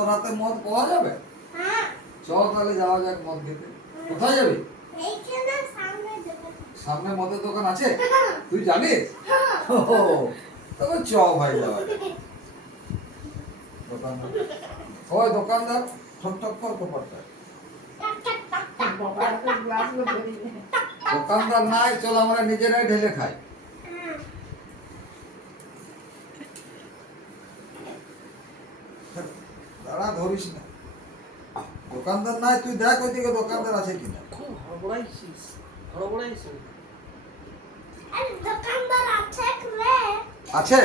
তোর হাতে মদ পাওয়া যাবে? হ্যাঁ। চল তাহলে যাওয়া যাক মদ খেতে। কোথায় যাবি? এইখানে সামনে দেবে। সামনে মদের দোকান আছে? তুই জানিস? হ্যাঁ। ও, তবে চ ভাই যাওয়া যাক। দোকানদার, ওই দোকানদার, ঠক ঠক কর কপারটা। দোকানদার নাই, চল আমরা নিজেরাই ঢেলে খাই। দাঁড়া, ধরিস না। দোকানদার নাই, তুই দেখ ওইদিকে দোকানদার আছে কিনা। খুব হড়বড়াইছিস, হড়বড়াইছিস। আরে দোকানদার আছে রে। আছে?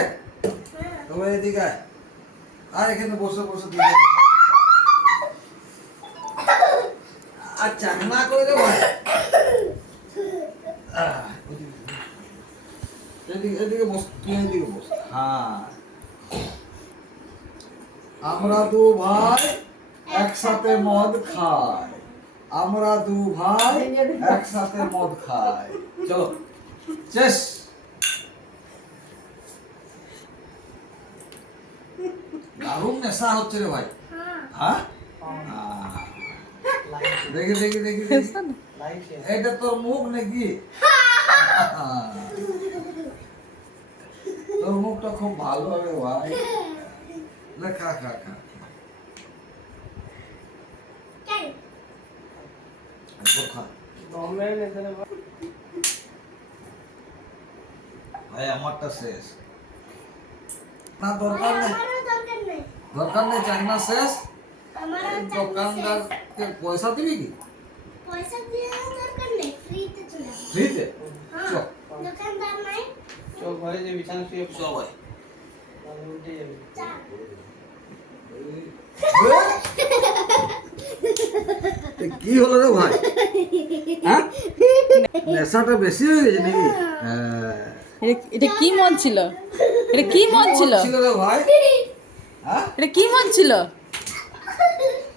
হ্যাঁ। তবে এদিকে আয়। আর এখানে বসে বসে দিয়ে আচ্ছা না করে দে ভাই। এদিকে এদিকে বস, তুই এদিকে বস। হ্যাঁ, আমরা দু ভাই একসাথে মদ খাই। আমরা দু ভাই একসাথে মদ খাই। চলো চেস। দারুণ নেশা হচ্ছে রে ভাই। হ্যাঁ। হ্যাঁ, দেখি দেখি দেখি দেখি। এটা তোর মুখ নাকি? তোর মুখটা খুব ভালো রে ভাই। না, খা খা খা। কেন? তোর খা। ভাই আমারটা শেষ। না দরকার নেই, আমারও দরকার নেই। দরকার নেই, চাকনা শেষ। আমারও এই চাকরি শেষ। দোকানদারকে পয়সা দিবি কি? পয়সা দিয়ে দরকার নেই, ফ্রিতে চলে আসবে। ফ্রিতে? হ্যাঁ। চল দোকানদার নাই। চল ঘরে যে বিছানা শুয়ে চল ভাই। তাহলে উঠে যাবে। চা। এ কি হলো রে ভাই? হ্যাঁ, নেশাটা বেশি হয়ে গেছে নাকি? হ্যাঁ। এটা কি মদ ছিল? এটা কি মদ ছিল? ছিল রে ভাই? হ্যাঁ, এটা কি মদ ছিল?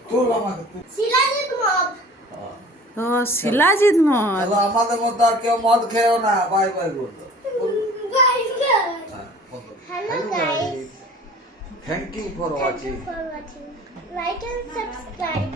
তোর আমাকে তুই। শিলাজিৎ মদ। ও শিলাজিৎ মদ। তাহলে আমাদের মধ্যে আর কেউ মদ খেয়েও না, বাই বাই বলতো। Guys, guys. Hello guys. Thank you for Thank watching. you for watching. Like and subscribe.